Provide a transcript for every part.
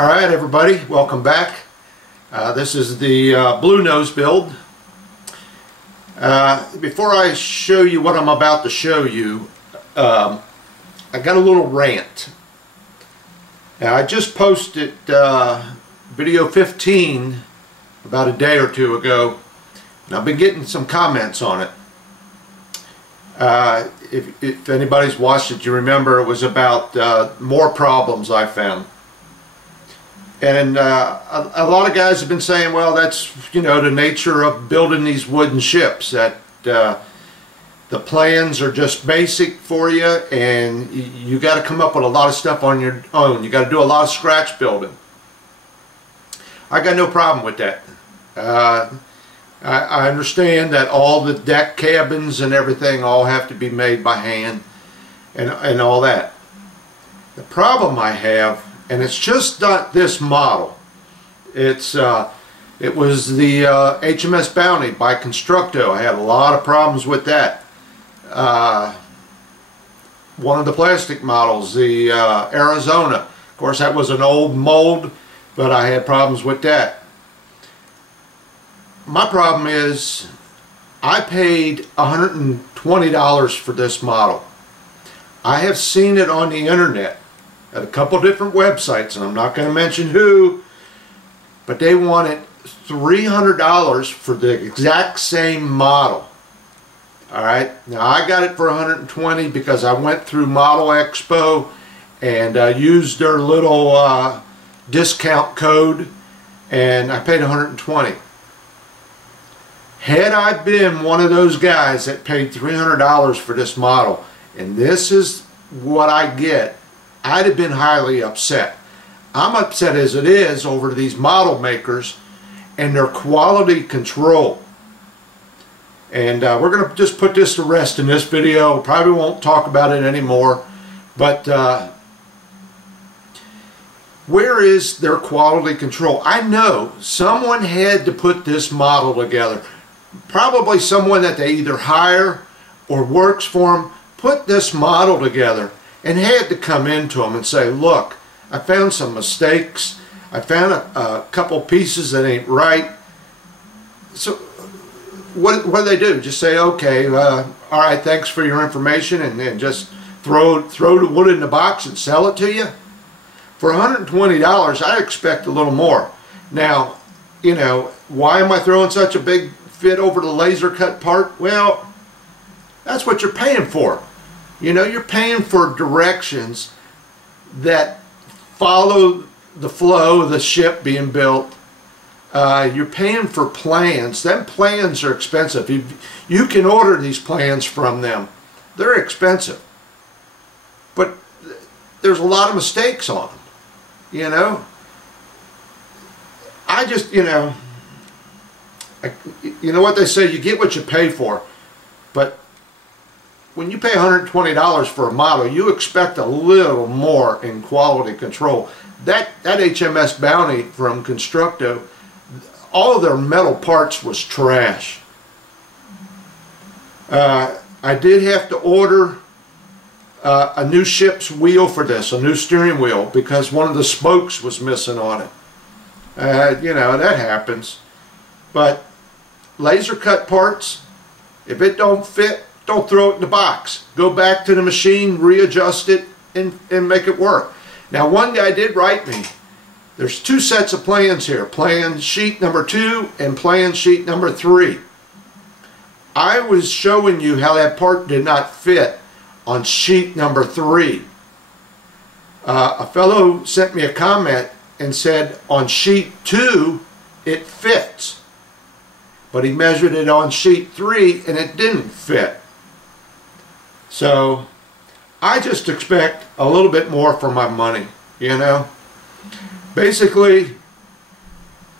Alright everybody, welcome back. This is the BLUENOSE build. Before I show you what I'm about to show you, I got a little rant. Now I just posted video 15 about a day or two ago, and I've been getting some comments on it. If anybody's watched it, you remember it was about more problems I found. And a lot of guys have been saying, well, that's, you know, the nature of building these wooden ships, that the plans are just basic for you and you got to come up with a lot of stuff on your own. You got to do a lot of scratch building. I got no problem with that. I understand that all the deck cabins and everything all have to be made by hand and all that. The problem I have, and it's just not this model. It was the HMS Bounty by Constructo. I had a lot of problems with that. One of the plastic models, the Arizona. Of course, that was an old mold, but I had problems with that. My problem is I paid $120 for this model. I have seen it on the internet at a couple different websites, and I'm not going to mention who, but they wanted $300 for the exact same model. Alright, now I got it for $120 because I went through Model Expo and used their little discount code, and I paid $120. Had I been one of those guys that paid $300 for this model, and this is what I get, I'd have been highly upset. I'm upset as it is over these model makers and their quality control. And we're going to just put this to rest in this video. Probably won't talk about it anymore. But where is their quality control? I know someone had to put this model together. Probably someone that they either hire or works for them put this model together and had to come into them and say, look, I found some mistakes. I found a couple pieces that ain't right. So what do they do? Just say, okay, all right, thanks for your information, and then just throw the wood in the box and sell it to you? For $120, I expect a little more. Now, you know, why am I throwing such a big fit over the laser cut part? Well, that's what you're paying for. You know, you're paying for directions that follow the flow of the ship being built. You're paying for plans. Them plans are expensive. You can order these plans from them. They're expensive. But there's a lot of mistakes on them. You know? I just, you know what they say, you get what you pay for. But when you pay $120 for a model, you expect a little more in quality control. That HMS Bounty from Constructo, all of their metal parts was trash. I did have to order a new ship's wheel for this, a new steering wheel, because one of the spokes was missing on it. You know, that happens. But laser cut parts, if it don't fit, don't throw it in the box. Go back to the machine, readjust it, and make it work. Now, one guy did write me. There's two sets of plans here. Plan sheet number 2 and plan sheet number 3. I was showing you how that part did not fit on sheet number 3. A fellow sent me a comment and said on sheet 2 it fits. But he measured it on sheet 3 and it didn't fit. So I just expect a little bit more for my money, you know. Basically,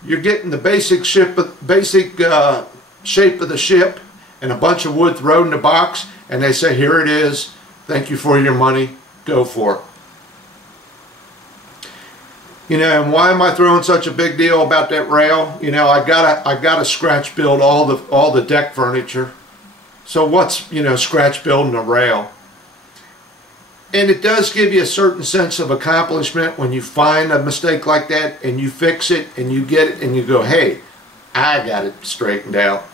you're getting the basic shape of the ship and a bunch of wood thrown in the box, and they say, here it is, thank you for your money, go for it. You know, and why am I throwing such a big deal about that rail? You know, I gotta scratch build all the deck furniture. So what's, you know, scratch building a rail? And it does give you a certain sense of accomplishment when you find a mistake like that and you fix it and you get it and you go, hey, I got it straightened out.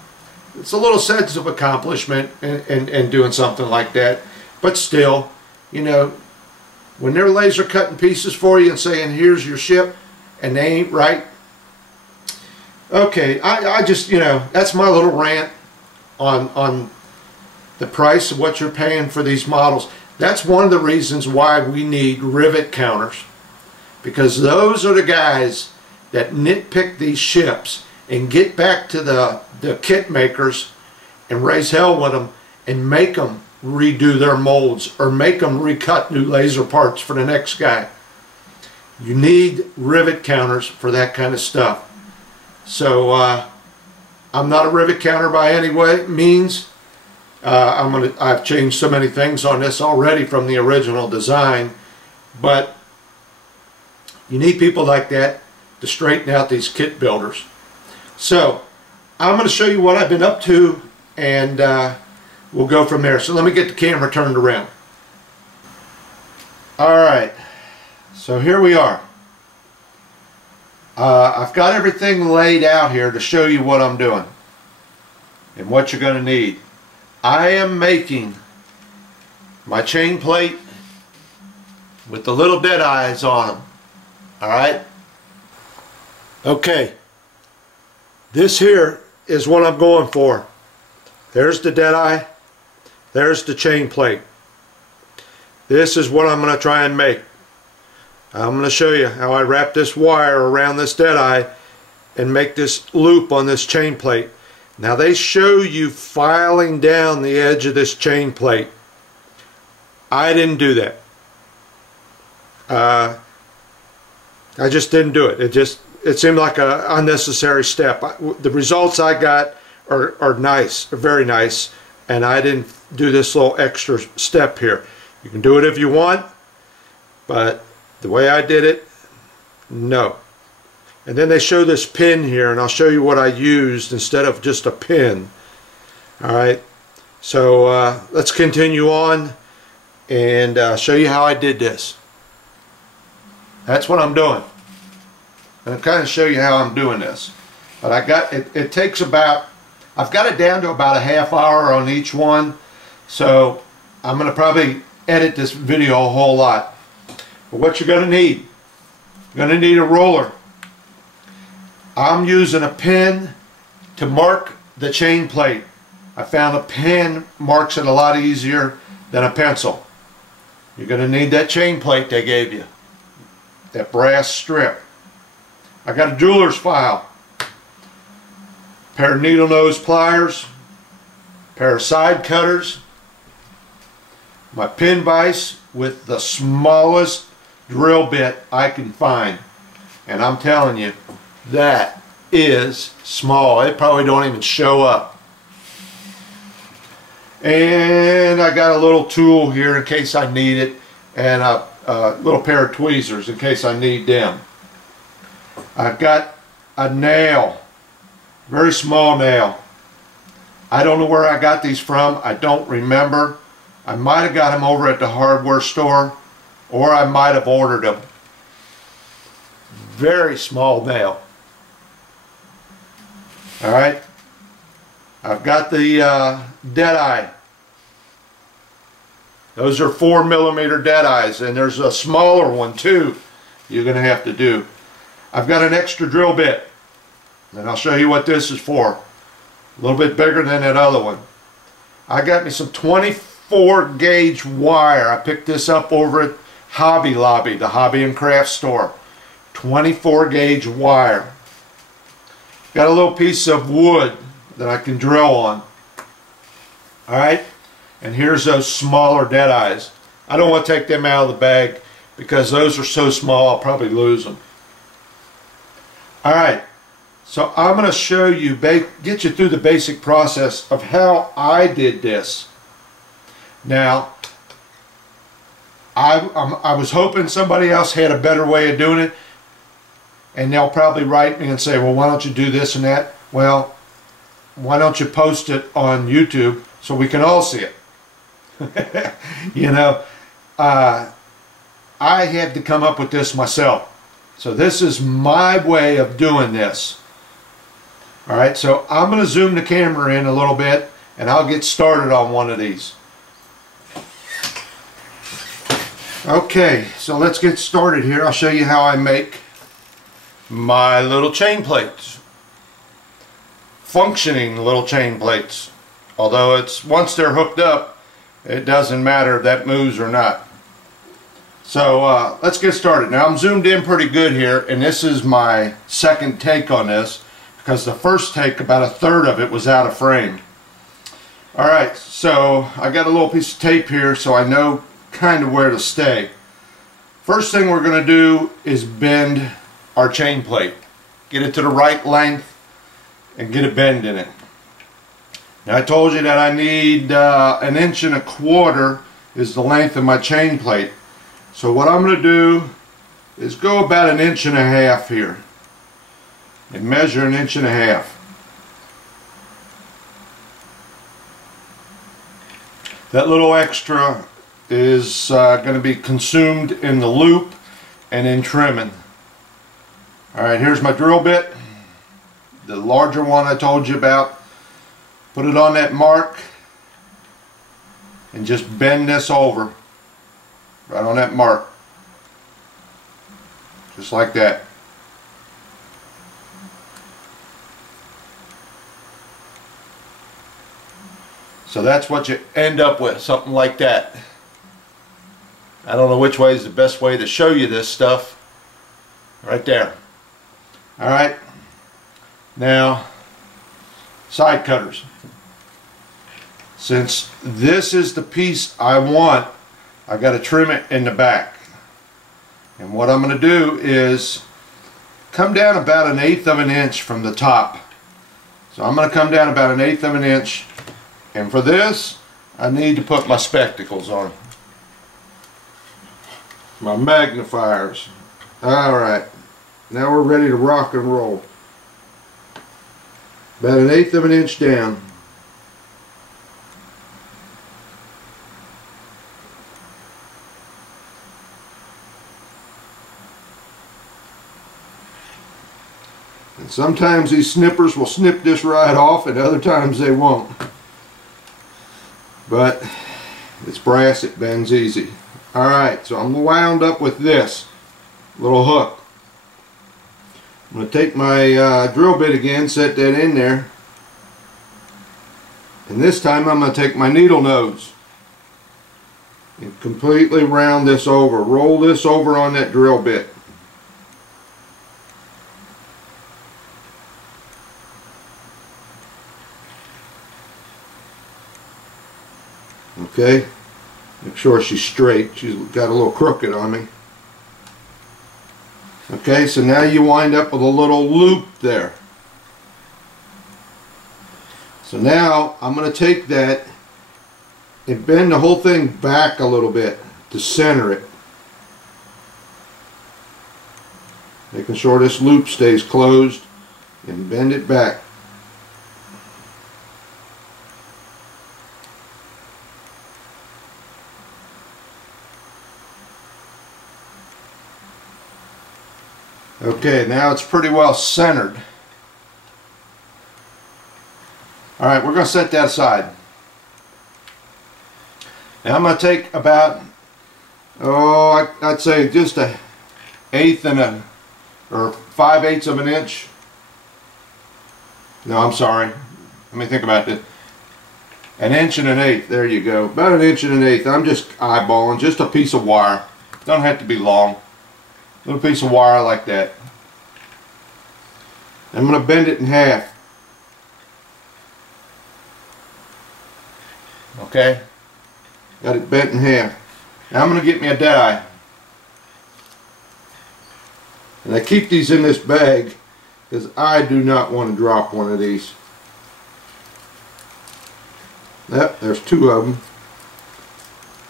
It's a little sense of accomplishment in doing something like that. But still, you know, when they're laser cutting pieces for you and saying, here's your ship, and they ain't right. Okay, I just, you know, that's my little rant on the price of what you're paying for these models. That's one of the reasons why we need rivet counters, because those are the guys that nitpick these ships and get back to the kit makers and raise hell with them and make them redo their molds or make them recut new laser parts for the next guy. You need rivet counters for that kind of stuff. So I'm not a rivet counter by any means. I've changed so many things on this already from the original design, but you need people like that to straighten out these kit builders. So I'm going to show you what I've been up to, and we'll go from there. So let me get the camera turned around. Alright, so here we are. I've got everything laid out here to show you what I'm doing and what you're going to need. I am making my chain plate with the little Deadeyes on them. Alright? Okay. This here is what I'm going for. There's the Deadeye. There's the chain plate. This is what I'm going to try and make. I'm going to show you how I wrap this wire around this Deadeye and make this loop on this chain plate. Now they show you filing down the edge of this chain plate. I didn't do that. I just didn't do it. It seemed like an unnecessary step. The results I got are nice, are very nice, and I didn't do this little extra step here. You can do it if you want, but the way I did it, no. And then they show this pin here, and I'll show you what I used instead of just a pin. Alright, so let's continue on and show you how I did this. That's what I'm doing. And I'll kind of show you how I'm doing this. But I got it takes about, I've got it down to about a half hour on each one, so I'm going to probably edit this video a whole lot. But what you're going to need, you're going to need a roller. I'm using a pen to mark the chain plate. I found a pen marks it a lot easier than a pencil. You're going to need that chain plate they gave you, that brass strip. I got a jeweler's file, pair of needle nose pliers, pair of side cutters, my pin vise with the smallest drill bit I can find, and I'm telling you, that is small. It probably don't even show up. And I got a little tool here in case I need it, and a little pair of tweezers in case I need them. I've got a nail, very small nail. I don't know where I got these from. I don't remember. I might have got them over at the hardware store, or I might have ordered them. Very small nail. Alright, I've got the Deadeye. Those are 4mm Deadeyes, and there's a smaller one too you're going to have to do. I've got an extra drill bit, and I'll show you what this is for. A little bit bigger than that other one. I got me some 24 gauge wire. I picked this up over at Hobby Lobby, the hobby and craft store. 24 gauge wire. Got a little piece of wood that I can drill on. Alright, and here's those smaller Deadeyes. I don't want to take them out of the bag because those are so small I'll probably lose them. Alright, so I'm going to show you, get you through the basic process of how I did this. Now, I was hoping somebody else had a better way of doing it, and they'll probably write me and say, well, why don't you do this and that? Well, why don't you post it on YouTube so we can all see it? You know, I had to come up with this myself. So this is my way of doing this. Alright, so I'm going to zoom the camera in a little bit and I'll get started on one of these. Okay, so let's get started here. I'll show you how I make my little chain plates. Functioning little chain plates. Although it's once they're hooked up, it doesn't matter if that moves or not. So let's get started. Now I'm zoomed in pretty good here, and this is my second take on this because the first take, about a third of it was out of frame. Alright, so I got a little piece of tape here so I know kind of where to stay. First thing we're going to do is bend our chain plate. Get it to the right length and get a bend in it. Now I told you that I need 1.25 inches is the length of my chain plate. So what I'm going to do is go about 1.5 inches here and measure 1.5 inches. That little extra is going to be consumed in the loop and in trimming. Alright, here's my drill bit, the larger one I told you about. Put it on that mark and just bend this over right on that mark, just like that. So that's what you end up with, something like that. I don't know which way is the best way to show you this stuff. Right there. Alright, now side cutters. Since this is the piece I want, I got to trim it in the back. And what I'm going to do is come down about 1/8 inch from the top. So I'm going to come down about 1/8 inch, and for this I need to put my spectacles on. My magnifiers. Alright, now we're ready to rock and roll. About 1/8 inch down. And sometimes these snippers will snip this right off and other times they won't. But it's brass, it bends easy. Alright, so I'm wound up with this little hook. I'm going to take my drill bit again, set that in there, and this time I'm going to take my needle nose and completely round this over, roll this over on that drill bit. Okay, make sure she's straight. She's got a little crooked on me. Okay, so now you wind up with a little loop there. So now I'm going to take that and bend the whole thing back a little bit to center it. Making sure this loop stays closed and bend it back. Okay, now it's pretty well centered. Alright, we're going to set that aside. Now I'm going to take about, I'd say just 1/8 or 5/8 of an inch. No, I'm sorry. Let me think about this. 1 1/8 inches. There you go. About 1 1/8 inches. I'm just eyeballing. Just a piece of wire. Don't have to be long. Little piece of wire like that. I'm going to bend it in half. Okay? Got it bent in half. Now I'm going to get me a Deadeye. And I keep these in this bag because I do not want to drop one of these. Yep, there's 2 of them.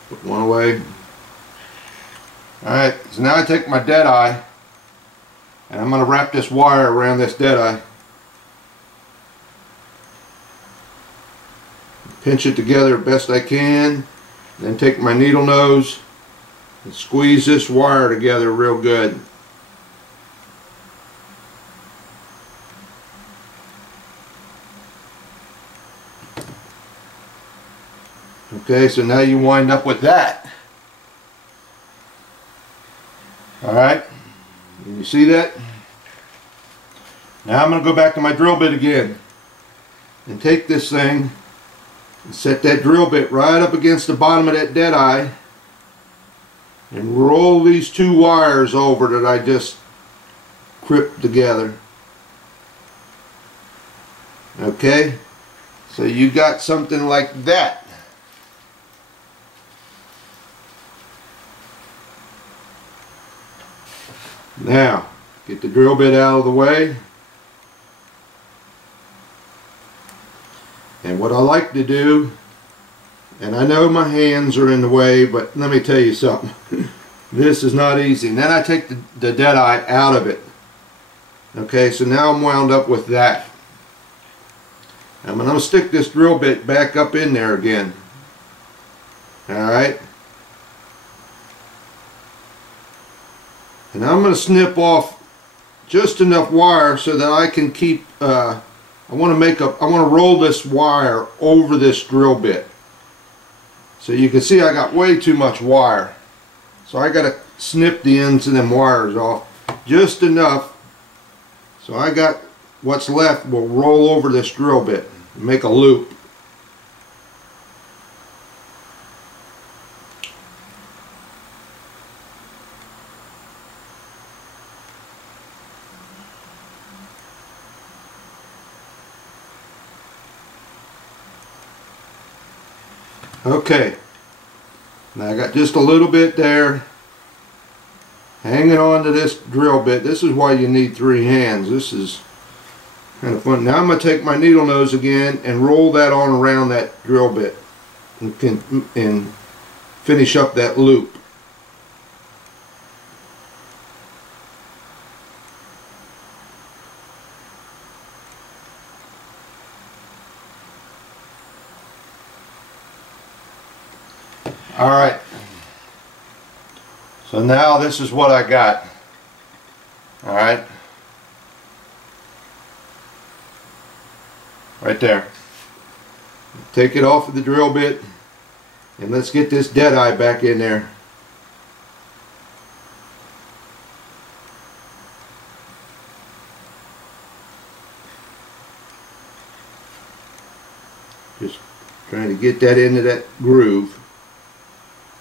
Put one away. Alright, so now I take my Deadeye and I'm going to wrap this wire around this Deadeye. Pinch it together best I can. Then take my needle nose and squeeze this wire together real good. Okay, so now you wind up with that. Alright, you see that? Now I'm going to go back to my drill bit again and take this thing and set that drill bit right up against the bottom of that deadeye and roll these two wires over that I just crimped together. Okay, so you got something like that. Now, get the drill bit out of the way. And what I like to do, and I know my hands are in the way, but let me tell you something. This is not easy. And then I take the deadeye out of it. Okay, so now I'm wound up with that. I'm going to stick this drill bit back up in there again. Alright. And I'm going to snip off just enough wire so that I can keep, I want to roll this wire over this drill bit. So you can see I got way too much wire. So I got to snip the ends of them wires off just enough so I got what's left will roll over this drill bit and make a loop. Okay, now I got just a little bit there hanging on to this drill bit. This is why you need three hands. This is kind of fun. Now I'm going to take my needle nose again and roll that on around that drill bit and finish up that loop. Alright, so now this is what I got. Alright, right there. Take it off of the drill bit and let's get this deadeye back in there. Just trying to get that into that groove.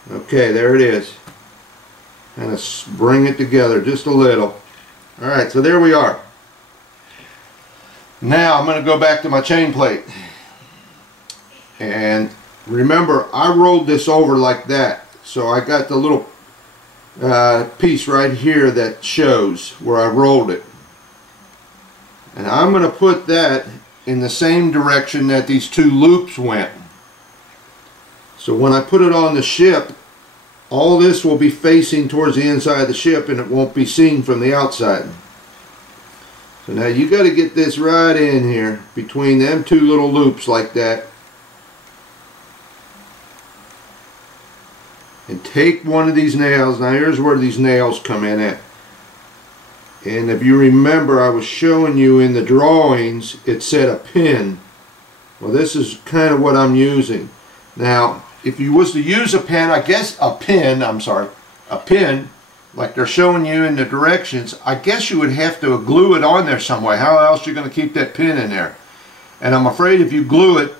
Okay, there it is. Kind of bring it together just a little. Alright, so there we are. Now I'm going to go back to my chain plate. And remember, I rolled this over like that. So I got the little piece right here that shows where I rolled it. And I'm going to put that in the same direction that these two loops went. So when I put it on the ship, all this will be facing towards the inside of the ship and it won't be seen from the outside. So now you got to get this right in here between them two little loops like that. And take one of these nails. Now here's where these nails come in at. And if you remember, I was showing you in the drawings, it said a pin. Well, this is kind of what I'm using. Now, if you was to use a pin, like they're showing you in the directions, I guess you would have to glue it on there some way. How else are you going to keep that pin in there? And I'm afraid if you glue it,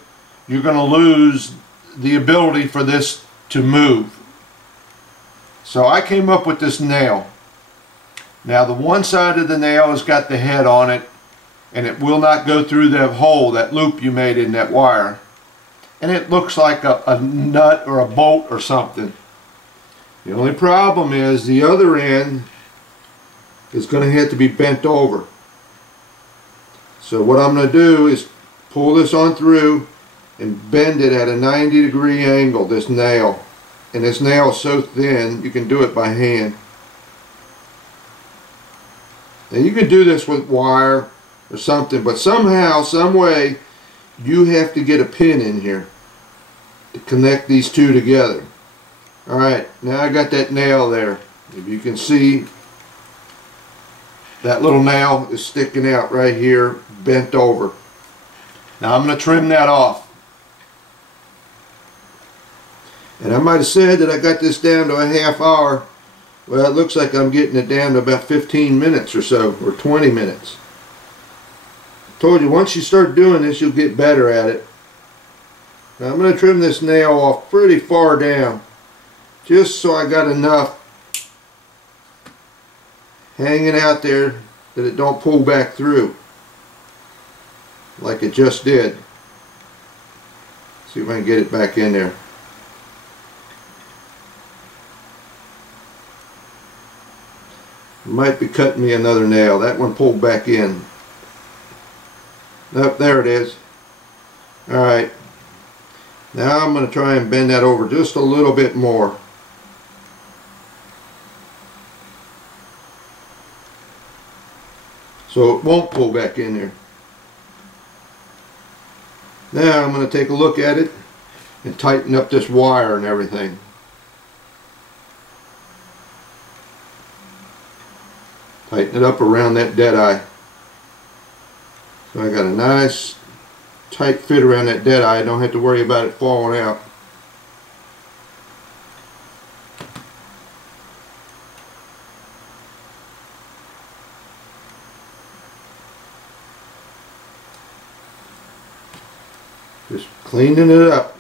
you're going to lose the ability for this to move. So I came up with this nail. Now the one side of the nail has got the head on it, and it will not go through that hole, that loop you made in that wire. And it looks like a nut or a bolt or something. The only problem is the other end is going to have to be bent over. So what I'm going to do is pull this on through and bend it at a 90-degree angle, this nail. And this nail is so thin you can do it by hand. Now you can do this with wire or something, but somehow, some way, you have to get a pin in here to connect these two together. Alright, now I got that nail there. If you can see, that little nail is sticking out right here, bent over. Now I'm going to trim that off. And I might have said that I got this down to a half hour. Well, it looks like I'm getting it down to about 15 minutes or so, or 20 minutes. I told you, once you start doing this, you'll get better at it. Now I'm going to trim this nail off pretty far down, just so I got enough hanging out there that it don't pull back through like it just did. See if I can get it back in there. Might be cutting me another nail. That one pulled back in. Nope, there it is. Alright. Now I'm going to try and bend that over just a little bit more. So it won't pull back in there. Now I'm going to take a look at it and tighten up this wire and everything. Tighten it up around that deadeye. So I got a nice tight fit around that deadeye. I don't have to worry about it falling out. Just cleaning it up.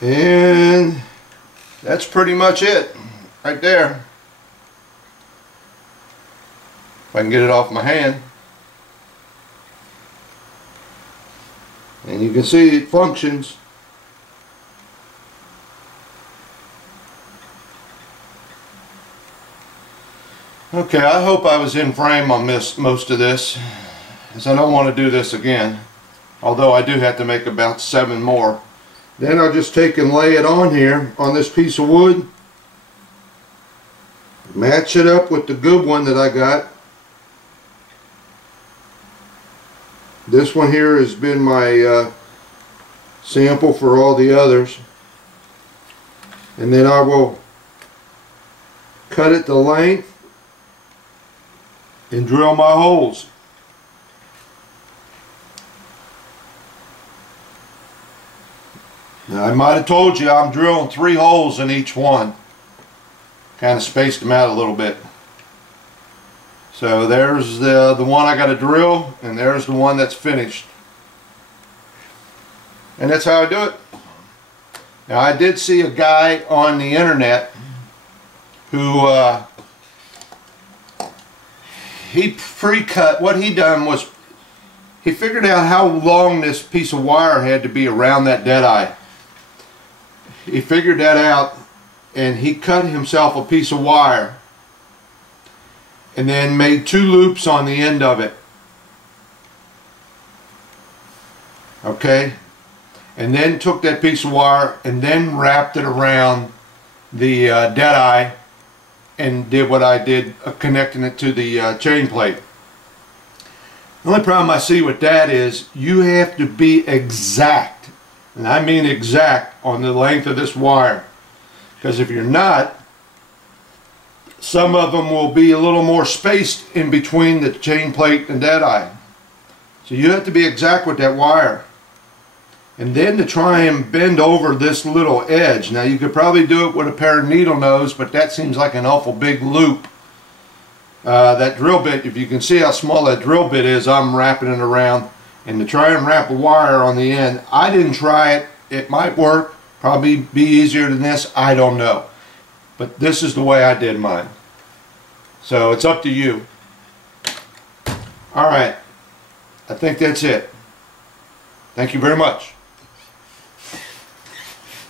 And that's pretty much it right there. If I can get it off my hand. And you can see it functions. Okay, I hope I was in frame on most of this, as I don't want to do this again, although I do have to make about 7 more. Then I'll just take and lay it on here on this piece of wood, match it up with the good one that I got. This one here has been my sample for all the others, and then I will cut it to length and drill my holes. Now, I might have told you I'm drilling 3 holes in each one. Kind of spaced them out a little bit. So there's the one I got to drill, and there's the one that's finished. And that's how I do it. Now, I did see a guy on the internet who he pre-cut. What he done was he figured out how long this piece of wire had to be around that deadeye. He figured that out, and he cut himself a piece of wire and then made 2 loops on the end of it. Okay, and then took that piece of wire and then wrapped it around the deadeye and did what I did, connecting it to the chain plate. The only problem I see with that is you have to be exact, and I mean exact, on the length of this wire, because if you're not, some of them will be a little more spaced in between the chain plate and deadeye. So you have to be exact with that wire. And then to try and bend over this little edge. Now you could probably do it with a pair of needle nose, but that seems like an awful big loop. That drill bit, if you can see how small that drill bit is, I'm wrapping it around. And to try and wrap a wire on the end, I didn't try it. It might work, probably be easier than this, I don't know. But this is the way I did mine. So it's up to you. Alright, I think that's it. Thank you very much.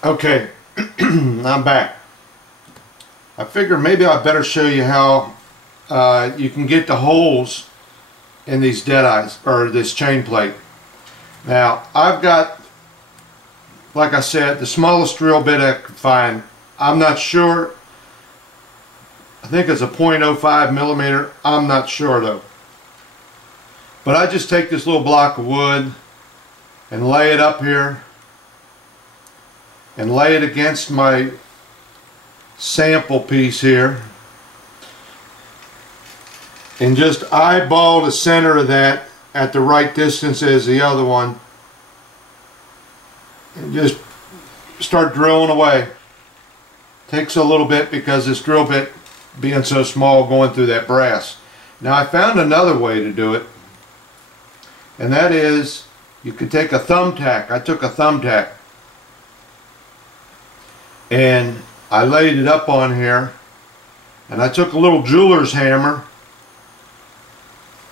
Okay, I'm back. I figured maybe I better show you how you can get the holes in these deadeyes, or this chain plate. Now, I've got, like I said, the smallest drill bit I could find. I'm not sure I think it's a 0.05 millimeter. I'm not sure though. But I just take this little block of wood and lay it up here and lay it against my sample piece here and just eyeball the center of that at the right distance as the other one and just start drilling away. Takes a little bit because this drill bit being so small going through that brass. Now I found another way to do it, and that is you could take a thumbtack. I took a thumbtack and I laid it up on here, and I took a little jeweler's hammer,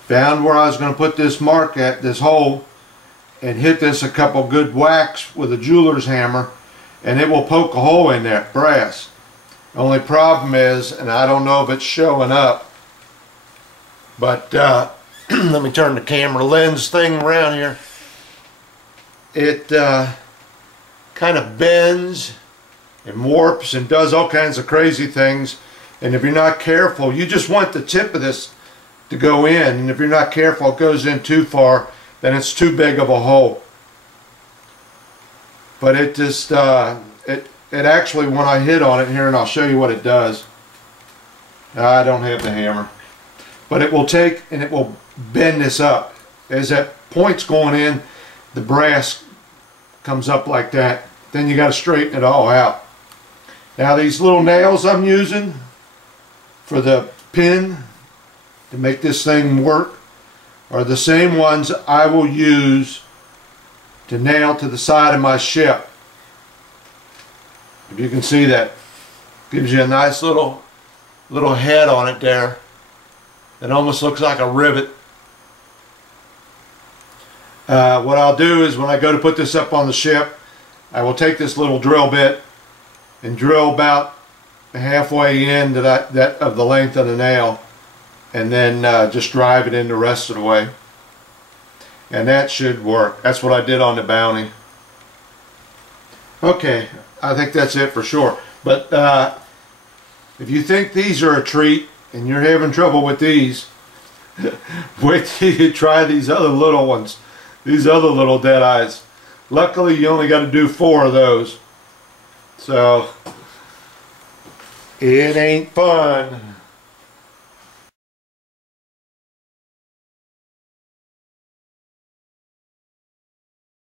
found where I was going to put this mark at, this hole, and hit this a couple good whacks with a jeweler's hammer, and it will poke a hole in that brass. The only problem is, and I don't know if it's showing up, but let me turn the camera lens thing around here. It kind of bends and warps and does all kinds of crazy things, and if you're not careful, you just want the tip of this to go in, and if you're not careful it goes in too far, then it's too big of a hole. But it just it actually, when I hit on it here, and I'll show you what it does. I don't have the hammer, but it will take and it will bend this up. As that point's going in, the brass comes up like that. Then you got to straighten it all out. Now these little nails I'm using for the pin to make this thing work are the same ones I will use to nail to the side of my ship. If you can see that, gives you a nice little head on it there. It almost looks like a rivet. What I'll do is when I go to put this up on the ship, I will take this little drill bit and drill about halfway in to that of the length of the nail, and then just drive it in the rest of the way, and that should work. That's what I did on the Bounty. Okay, I think that's it for sure. But if you think these are a treat and you're having trouble with these, wait till you try these other little ones, these other little Deadeyes. Luckily you only got to do 4 of those, so it ain't fun.